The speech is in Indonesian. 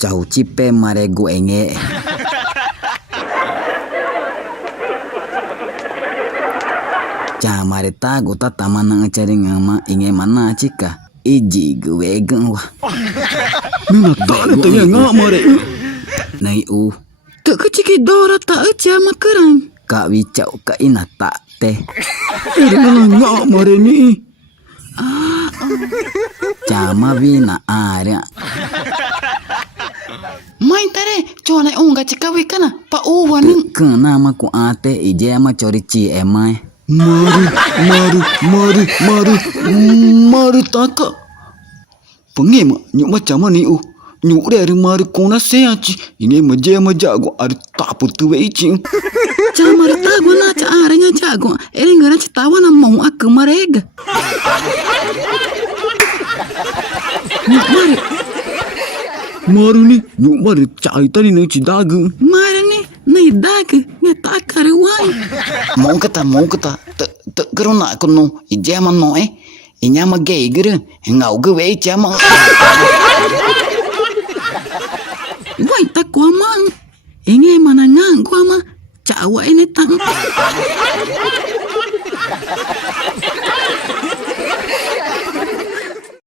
Chau cipe mare gu enge. Cha mare tago tata mana ngecari ngama inge mana cika. Iji gue geng wah. Nuna tak ada yang ngak mare. Nai Tak kecik dora tak aja makerang. Kak wicau ka ina tak teh. Ira ngak mare ni. Chama vina area. Main tare, coba unga cikawi kana, pa uwan ning. Kena ma ku ate ije ma corici emai. Maru taka. Pengema nyuk macam ni nyuk dari maru kona seaci. Ini ma jago ada tak putu ichi. Chamar tago na cha arenya jago. Ere ngara citawa na mau aku marega. Nyuk mari. Maru ni nyuk mari cai tadi ni cidagu. Mari ni nai dagu ne takare wai. Mau kata te keruna kono ije man no inya ma gay gere ngau ge we chama. Wai takwa mang. Inge mana ngang kwa ma cawa ini tang.